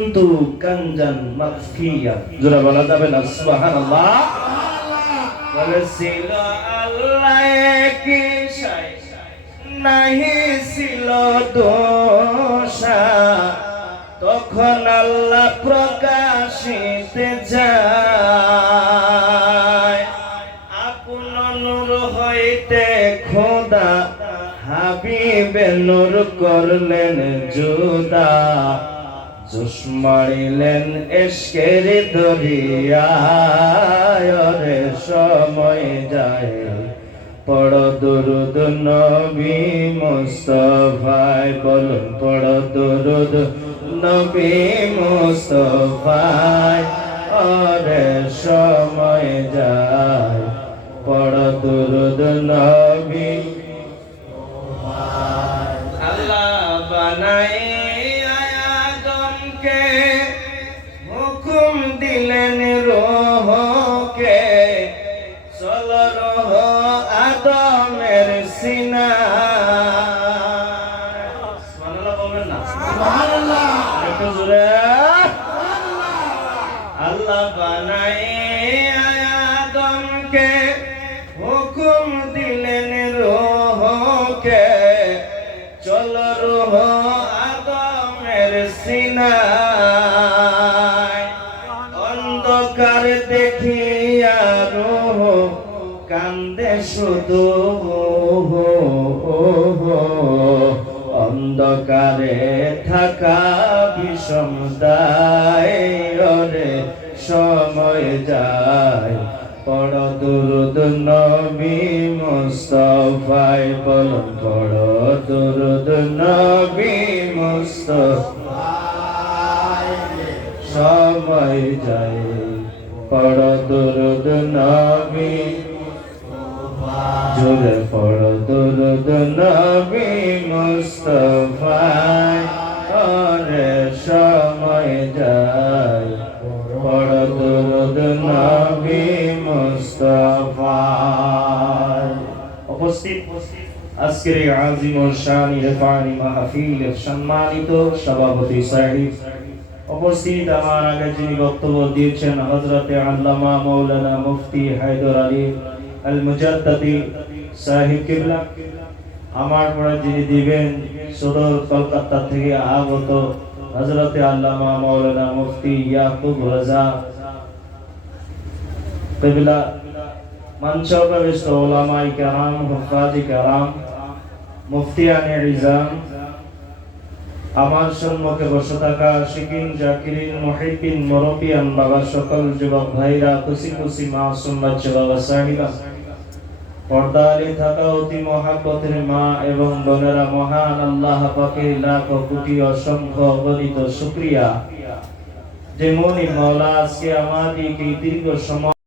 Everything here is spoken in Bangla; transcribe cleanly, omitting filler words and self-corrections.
কিন্তু কানজান মাখফিয়া জোরে বলা যাবে না সুবহানাল্লাহ। বলেছিল আল্লাহ কি শাই নাহি ছিল দোষা, তখন আল্লাহ প্রকাশিতে যায়। আপন নূর হইতে খোদা হাবিবে নূর করলেন জুদা, জোশ মারিলেন এশকের দরিয়ায়। রে সময় যায় পড় দুরুদ নবী মুস্তাফায়, বলুন পড় দুরুদ নবী মুস্তাফায়। রে সময় যায় পড় দুরুদ নবী। আল্লাহ বানাই হুকুম দিলেন রোহকে, চল রোহ আদমের সিনায়। সুবহানাল্লাহ বলবেন না? সুবহানাল্লাহ একটু জোরে। আল্লাহ বানাই আদমকে হুকুম দিলেন রোহকে, চল রোহ আদমের সিনায়। অন্ধকার দেখিয়া রোহ কান্দে শুধু, অন্ধকারে থাকা বিষম দায়। রে সময় যায় পড় দুরুদ নবী মুস্তাফায়, বলুন পড় দুরুদ নবী মুস্তাফায়। সময় যায় পড় দুরুদ নবী, জোরে পড় দুরুদ নবী মুস্তাফায়। রে সময় যায় পড় দুরুদ নবী মুস্তাফায়। উপস্থিত আজকের এই আজিম ও শান ইরফানি মাহফিল সম্মানিত সভাপতি সাহেব, উপস্থিত আমার আগে যিনি বক্তব্য দিয়েছেন হযরতে আল্লামা মাওলানা মুফতি হায়দার আলী আল মুজাদ্দিদি সাহেব কিবলা, আমার পরে যিনি দিবেন সদর কলকাতা থেকে আগত হযরতে আল্লামা মাওলানা মুফতি ইয়াকুব রাজা কিবলা, মঞ্চপ্রবিষ্ট উলামায়ে কেরাম, হুফাজে কেরাম, মুফতিয়ানে ইজাম, আমার সম্মুখে বসে থাকা শিকিন জাকিরিন মুহিব্বিন মুরব্বিয়ান বাবা, সকল যুবক ভাইরা, খুশি খুশি মাসুম বাচ্চা বাবা সাহিবা, পর্দারে থাকা অতি মহাব্বতের মা এবং বোনেরা, মহান আল্লাহ পাকের লাখ কোটি অসংখ্য অগণিত শুকরিয়া যে মনি মাওলা আজকে আমাদেরকে দীর্ঘ সময়